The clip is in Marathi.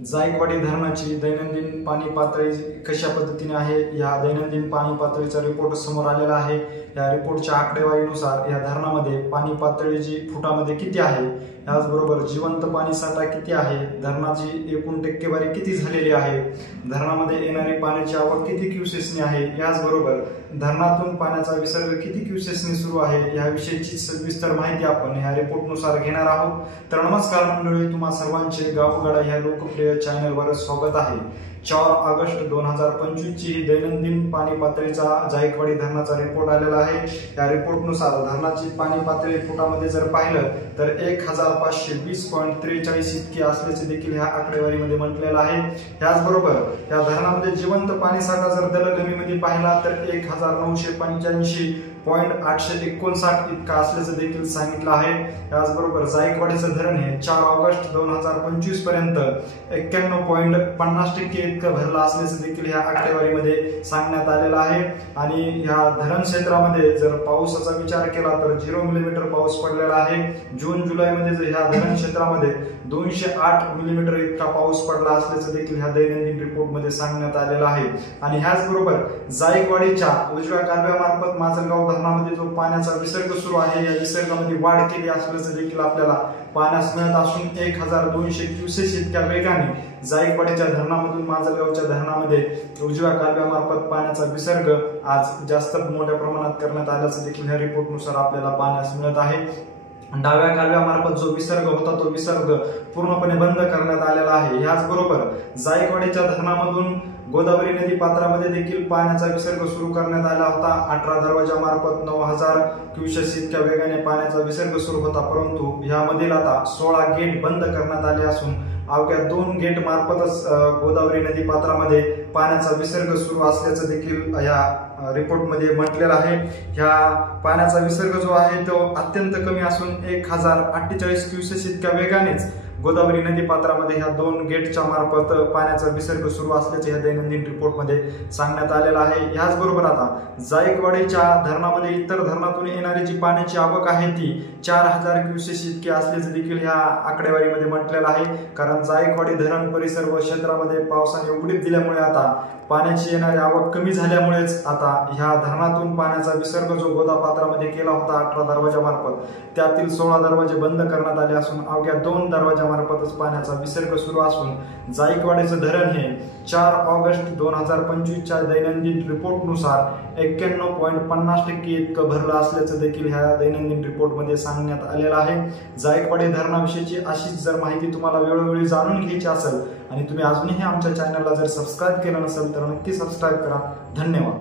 जायकवाडी धरणाची दैनंदिन पाणी पातळी कशा पद्धतीने आहे या दैनंदिन पाणी पातळीचा रिपोर्ट समोर आलेला आहे। या रिपोर्टच्या आकडेवारीनुसार या धरणामध्ये पाणी पातळीची फुटामध्ये किती आहे, याचबरोबर जिवंत पाणी साठा किती आहे, धरणाची एकूण टक्केवारी किती झालेली आहे, धरणामध्ये येणारी पाण्याची आवक किती क्युसेसनी आहे, याचबरोबर धरणातून पाण्याचा विसर्ग किती क्युसेसनी सुरू आहे याविषयीची सविस्तर माहिती आपण या रिपोर्टनुसार घेणार आहोत। तर नमस्कार मंडळी, तुम्हा सर्वांचे गावगाडा ह्या लोकप्रिय चॅनलवर स्वागत आहे। 4 ऑगस्ट 2025 ची दैनंदिन पाणी पातळीचा जायकवाडी धरणाचा रिपोर्ट आलेला आहे। या रिपोर्टनुसार धरणाची पाणी पातळी फुटामध्ये जर पाहिलं तर 1520.43 इतकी असल्याचे देखील ह्या आकडेवारीमध्ये म्हटलेलं आहे। त्याचबरोबर या धरणामध्ये जिवंत पाणी साठा जर दलगमीमध्ये पाहिला तर 1985.859 इतका असल्याचं देखील सांगितलं आहे। त्याचबरोबर जायकवाडीचं धरण हे 4 ऑगस्ट 2025 पर्यंत 91.50% इतकं भरलं असल्याचं देखील ह्या आकडेवारीमध्ये सांगण्यात आलेलं आहे। आणि ह्या धरण क्षेत्रामध्ये जर पावसाचा विचार केला तर 0 मिलीमीटर पाऊस पडलेला आहे। जून जुलै मध्ये जर ह्या धरण क्षेत्रामध्ये 208 मिलीमीटर इतका पाऊस पडला असल्याचं देखील ह्या दैनंदिन रिपोर्ट मध्ये सांगण्यात आलेलं आहे। आणि ह्याचबरोबर जायकवाडीच्या उजव्या कालव्यामार्फत माजलगाव धरणामध्ये जो पाण्याचा विसर्ग सुरू आहे या विसर्गामध्ये वाढ केली असल्याचं देखील आपल्याला पाहण्यास मिळत असून 1200 क्युसेस इतक्या वेगाने जायकवाडीच्या धरणामधून माजलगावच्या धरणामध्ये उजव्या कालव्यामार्फत पाण्याचा विसर्ग आज जास्त मोठ्या प्रमाणात करण्यात आल्याचं देखील ह्या रिपोर्टनुसार आपल्याला पाहण्यास मिळत आहे। डाव्या कालव्यामार्फत जो विसर्ग होता तो विसर्ग पूर्णपणे बंद करण्यात आलेला आहे। याचबरोबर जायकवाडीच्या धरणामधून गोदावरी नदी पात्रामध्ये देखील पाण्याचा विसर्ग सुरू करण्यात आला होता। 18 दरवाजामार्फत 9000 क्युसेस इतक्या वेगाने पाण्याचा विसर्ग सुरू होता, परंतु यामधील आता 16 गेट बंद करण्यात आले असून अवघ्या 2 गेट मार्फतच गोदावरी नदी पात्रामध्ये पाण्याचा विसर्ग सुरू असल्याचं देखील या रिपोर्टमध्ये म्हटलेलं आहे। ह्या पाण्याचा विसर्ग जो आहे तो अत्यंत कमी असून 1048 क्युसेस इतक्या वेगानेच गोदावरी नदी पात्रामध्ये ह्या 2 गेटच्या मार्फत पाण्याचा विसर्ग सुरू असल्याचे ह्या दैनंदिन रिपोर्टमध्ये सांगण्यात आलेलं आहे। याचबरोबर आता जायकवाडीच्या धरणामध्ये इतर धरणातून येणारी जी पाण्याची आवक आहे ती 4000 क्युसेस इतकी असल्याचे देखील ह्या आकडेवारीमध्ये म्हटलेलं आहे। कारण जायकवाडी धरण परिसर व क्षेत्रामध्ये पावसाने उघडीप दिल्यामुळे आता पाण्याची येणारी आवक कमी झाल्यामुळेच आता ह्या धरणातून पाण्याचा विसर्ग जो गोदापात्रामध्ये केला होता 18 दरवाजामार्फत त्यातील 16 दरवाजे बंद करण्यात आले असून अवघ्या 2 दरवाजामार्फतच पाण्याचा विसर्ग सुरू असून जायकवाडीचं धरण हे 4 ऑगस्ट 2025 च्या दैनंदिन रिपोर्टनुसार 91.50% इतकं भरलं असल्याचं देखील ह्या दैनंदिन रिपोर्टमध्ये सांगण्यात आलेलं आहे। जायकवाडी धरणाविषयीची अशीच जर माहिती तुम्हाला वेळोवेळी जाणून घ्यायची असेल आणि तुम्ही अजूनही आमच्या चॅनलला जर सबस्क्राईब केलं नसेल तर नक्की सबस्क्राईब करा। धन्यवाद।